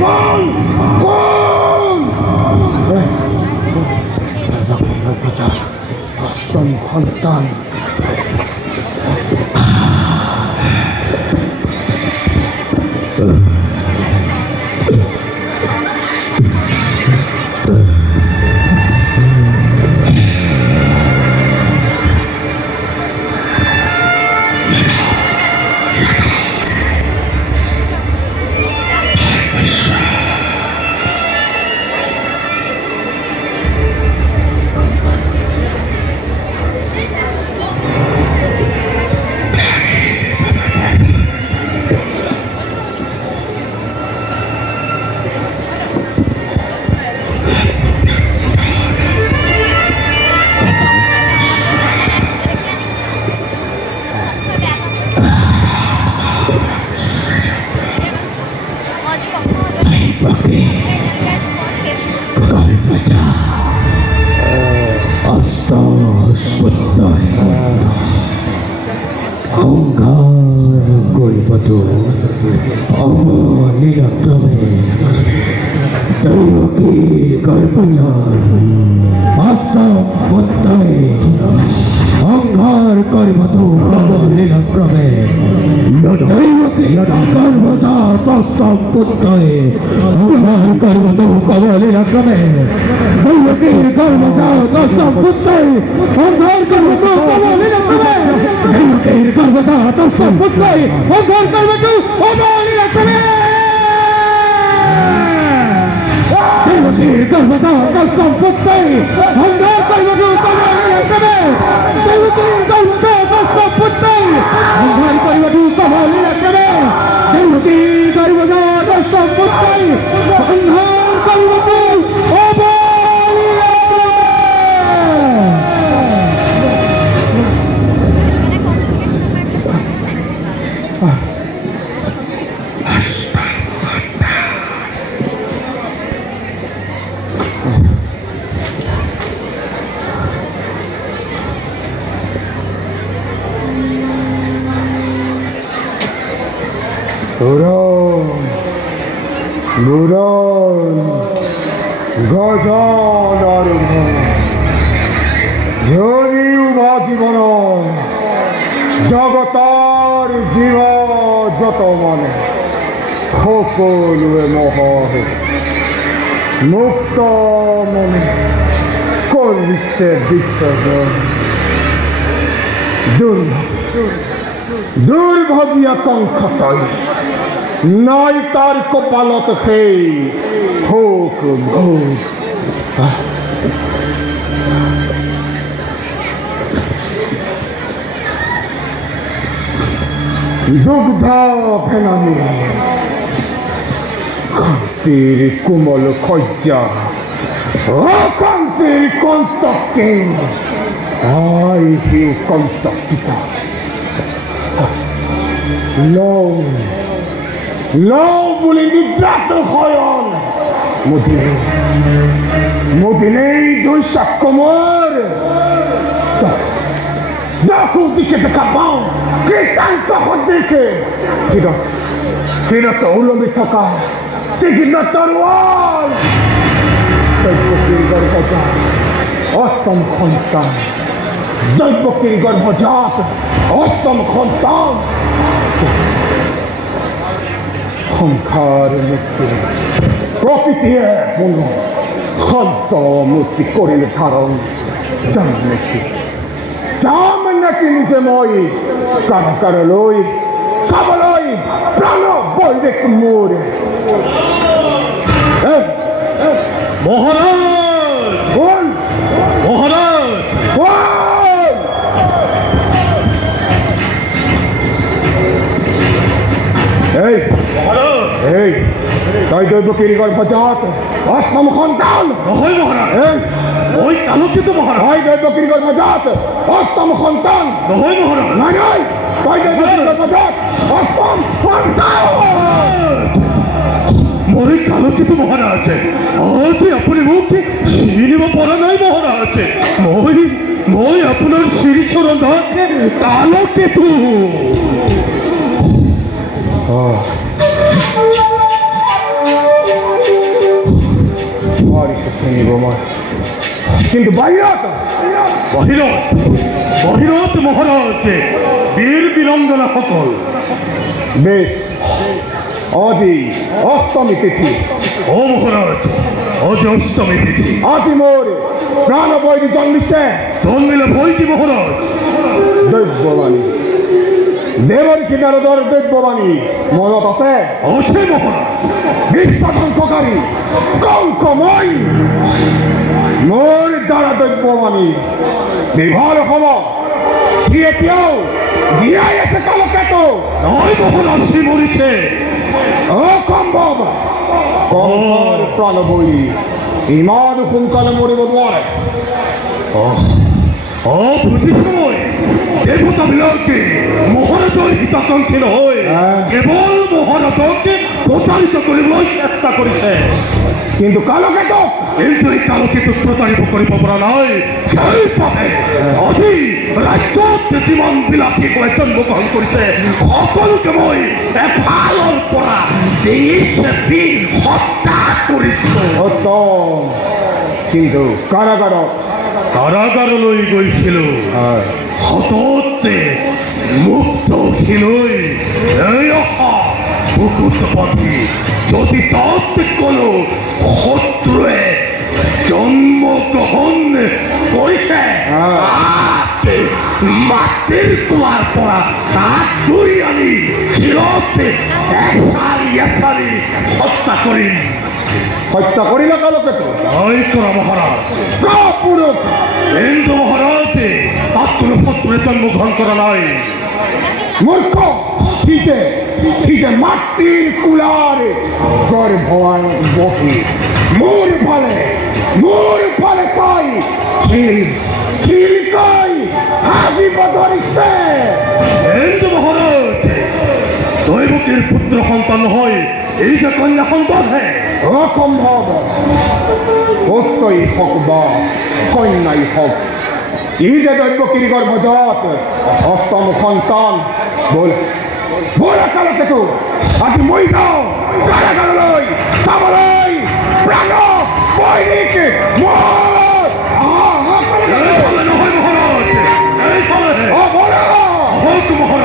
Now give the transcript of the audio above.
কোন কোন অষ্টম সন্তান জগতার জীব যত মানে সকলোৱে মহ মুক্ত মনে কৰিছে বিশ্বজন দুৰ্ভগীয়া কংসতই নাই তাৰ কপালত সেই ভোগ ভোগ দুগ্ধ ফেনানি কান্তির কোমল খজ্জা কান্তির কন্তকে আই হিউ কন্তকিত লও লও বলে নিদ্রাত হয়ন মদিনে মদিনেই দুই সাক্ষমর Daku dikit kabau, kita tak dikit. Kita tahu kita kah, kita taruan. Daibukir garhajat, asam khantan. Daibukir garhajat, asam khantan. Khankar mukti, profitiye puno. Khanta mukti koril tharon, jam mukti. Zaman natin নিজে মই কারকারলই সবলই প্রাণ বলবে মোরে মহারাজ বল মহারাজ বল এই মহারাজ এই তাই দৈবকির গর্ভজাত অষ্টম সন্তান হয় মহারাজ এই ওই আলোকিত মহারাজ হয় দৈবকির গর্ভজাত অষ্টম সন্তান হয় মহারাজ নাই নাই তাই দৈবকির গর্ভজাত অষ্টম সন্তান মই আলোকিত মহারাজ আজ আপনি মুখে শিরিব পড়া নাই মহারাজ মই আপনার শিরি চরণ আছে আলোকিত শুনিব মই কিন্তু বাহিৰত মহাৰাজ বীৰ বীৰংগনাসকল বেশ আজি অষ্টমী তিথি অ মহাৰাজ আজি অষ্টমী তিথি আজি মোৰ প্ৰাণ বৈৰী জন্মিছে জন্মিলে ভয়টি মহাৰাজ দৈব্যবাণী দেৱৰ কিনাৰদৰ দৈব্যবাণী মনত আছে মহাৰাজ বিশ্বাসংকাৰী কংকময় মোৰ দ্বাৰা দৈব্যবাণী বিভৰ হ'ব সি এতিয়াও জীয়াই আছে কালকেতো নহয় মহাৰাজ সি মৰিছে অসম্ভৱ কংকৰ প্ৰাণবলী ইমান সোনকালে মৰিব নোৱাৰে বুজিছো মই দেৱতাবিলাকে মহাৰাজৰ হিতাকাংক্ষী নহয় কেৱল মহাৰাজকে প্ৰতাৰিত কৰিবলৈ চেষ্টা কৰিছে কিন্তু কালকেতক এই কালকেতক প্ৰতাৰিত কৰিব পৰা নাই সেইবাবে আজি ৰাজ্যত যিমান বিলাসী হৈ জন্মগ্ৰহণ কৰিছে সকলোকে মই এফালৰ পৰা হত্যা কৰিছো উত্তম কিন্তু কাৰাগাৰলৈ গৈছিলো হততে মুক্ত উঠিলৈ এই অহা বুকুত পাতি যদি তাত কোনো শত্ৰুৱে জন্মগ্ৰহণ কৰিছে মাটিৰ কোৱাৰ পৰা তাত ধৰি আনি শিৰতে এছাৰি হত্যা কৰিম হত্যা কৰিলে কালকেতো নাই কৰা মহাৰাজ পুৰুষ কিন্তু মহাৰাজে তাত কোনো শত্ৰুৱে জন্মগ্ৰহণ কৰা নাই মূৰ্খ সি যে মাটিৰ কুলাৰ গৰ্ভৱান বহি মোৰ ফালে চাই খিলকৈ হাজিব ধৰিছে কিন্তু মহাৰাজ দৈৱকীৰ পুত্ৰ সন্তান নহয় এই যে কন্যা সন্তানহে অসম্ভৱ পুত্ৰই হওক বা কন্যাই হওক ই যে দৈৱকীৰ গৰ্ভজাত অষ্টম সন্তান ব'লা কালকেতো আজি মই যাওঁ কাৰাগাৰলৈ চাবলৈ প্ৰাণ বৈৰিক নহয় মহাৰাজ মোৰ